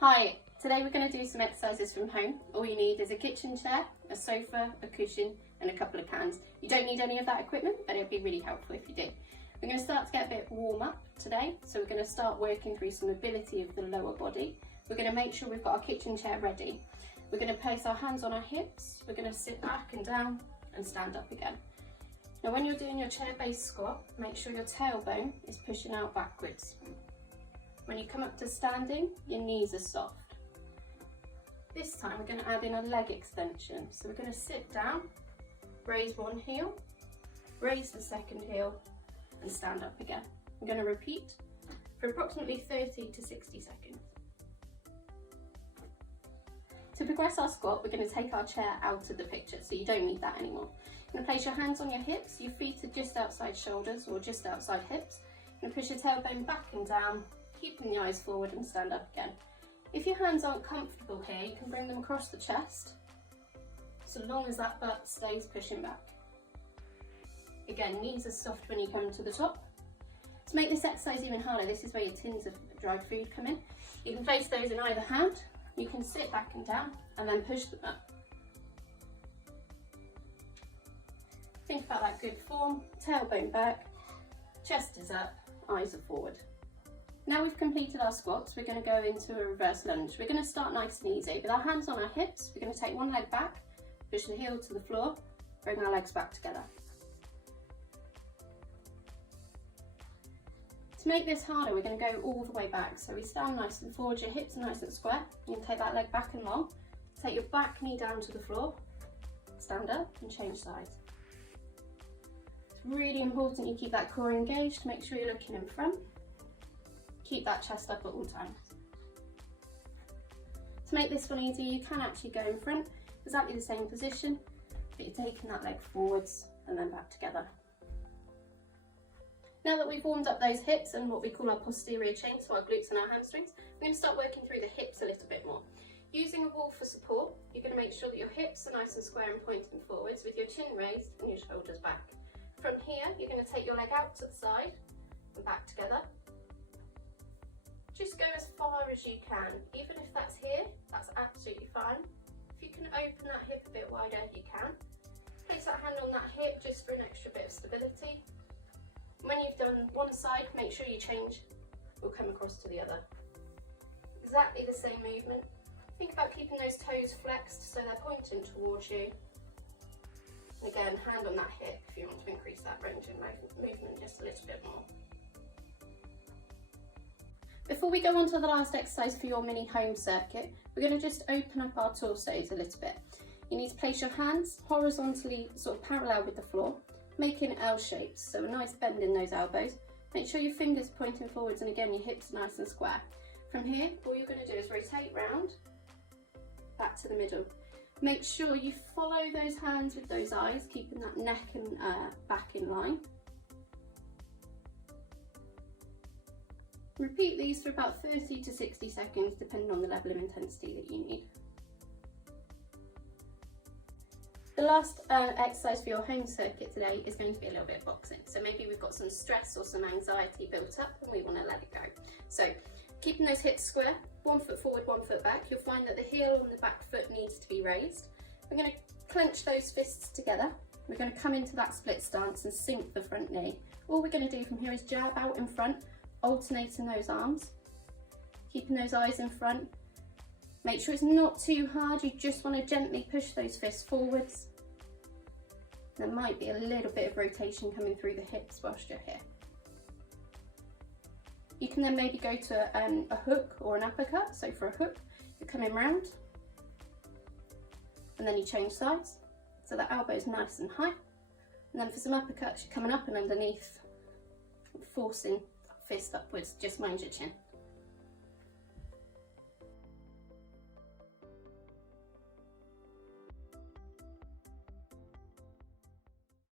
Hi, today we're going to do some exercises from home. All you need is a kitchen chair, a sofa, a cushion and a couple of cans. You don't need any of that equipment, but it would be really helpful if you did. We're going to start to get a bit warm up today, so we're going to start working through some mobility of the lower body. We're going to make sure we've got our kitchen chair ready. We're going to place our hands on our hips, we're going to sit back and down and stand up again. Now when you're doing your chair-based squat, make sure your tailbone is pushing out backwards. When you come up to standing, your knees are soft. This time we're going to add in a leg extension. So we're going to sit down, raise one heel, raise the second heel and stand up again. We're going to repeat for approximately 30 to 60 seconds. To progress our squat, we're going to take our chair out of the picture, so you don't need that anymore. You're going to place your hands on your hips, your feet are just outside shoulders or just outside hips. You're going to push your tailbone back and down, keeping the eyes forward and stand up again. If your hands aren't comfortable here, you can bring them across the chest, so long as that butt stays pushing back. Again, knees are soft when you come to the top. To make this exercise even harder, this is where your tins of dried food come in. You can place those in either hand, you can sit back and down, and then push them up. Think about that good form, tailbone back, chest is up, eyes are forward. Now we've completed our squats, we're going to go into a reverse lunge. We're going to start nice and easy. With our hands on our hips, we're going to take one leg back, push the heel to the floor, bring our legs back together. To make this harder, we're going to go all the way back. So we stand nice and forward, your hips are nice and square. You can take that leg back and long, take your back knee down to the floor, stand up and change sides. It's really important you keep that core engaged, make sure you're looking in front. Keep that chest up at all times. To make this one easier, you can actually go in front, exactly the same position, but you're taking that leg forwards and then back together. Now that we've warmed up those hips and what we call our posterior chain, so our glutes and our hamstrings, we're going to start working through the hips a little bit more. Using a wall for support, you're going to make sure that your hips are nice and square and pointing forwards with your chin raised and your shoulders back. From here, you're going to take your leg out to the side and back together. Just go as far as you can, even if that's here, that's absolutely fine. If you can open that hip a bit wider, you can. Place that hand on that hip just for an extra bit of stability. When you've done one side, make sure you change or come across to the other. Exactly the same movement. Think about keeping those toes flexed so they're pointing towards you. Again, hand on that hip if you want to increase that range of movement just a little bit more. Before we go on to the last exercise for your mini home circuit, we're going to just open up our torsos a little bit. You need to place your hands horizontally, sort of parallel with the floor, making L shapes, so a nice bend in those elbows. Make sure your fingers are pointing forwards and again your hips are nice and square. From here, all you're going to do is rotate round, back to the middle. Make sure you follow those hands with those eyes, keeping that neck and back in line. Repeat these for about 30 to 60 seconds, depending on the level of intensity that you need. The last exercise for your home circuit today is going to be a little bit of boxing. So maybe we've got some stress or some anxiety built up and we want to let it go. So keeping those hips square, 1 foot forward, 1 foot back, you'll find that the heel on the back foot needs to be raised. We're going to clench those fists together. We're going to come into that split stance and sink the front knee. All we're going to do from here is jab out in front, alternating those arms, keeping those eyes in front. Make sure it's not too hard, you just want to gently push those fists forwards. There might be a little bit of rotation coming through the hips whilst you're here. You can then maybe go to a hook or an uppercut. So for a hook, you're coming round and then you change sides. So that elbow is nice and high. And then for some uppercuts, you're coming up and underneath, forcing fist upwards, just mind your chin.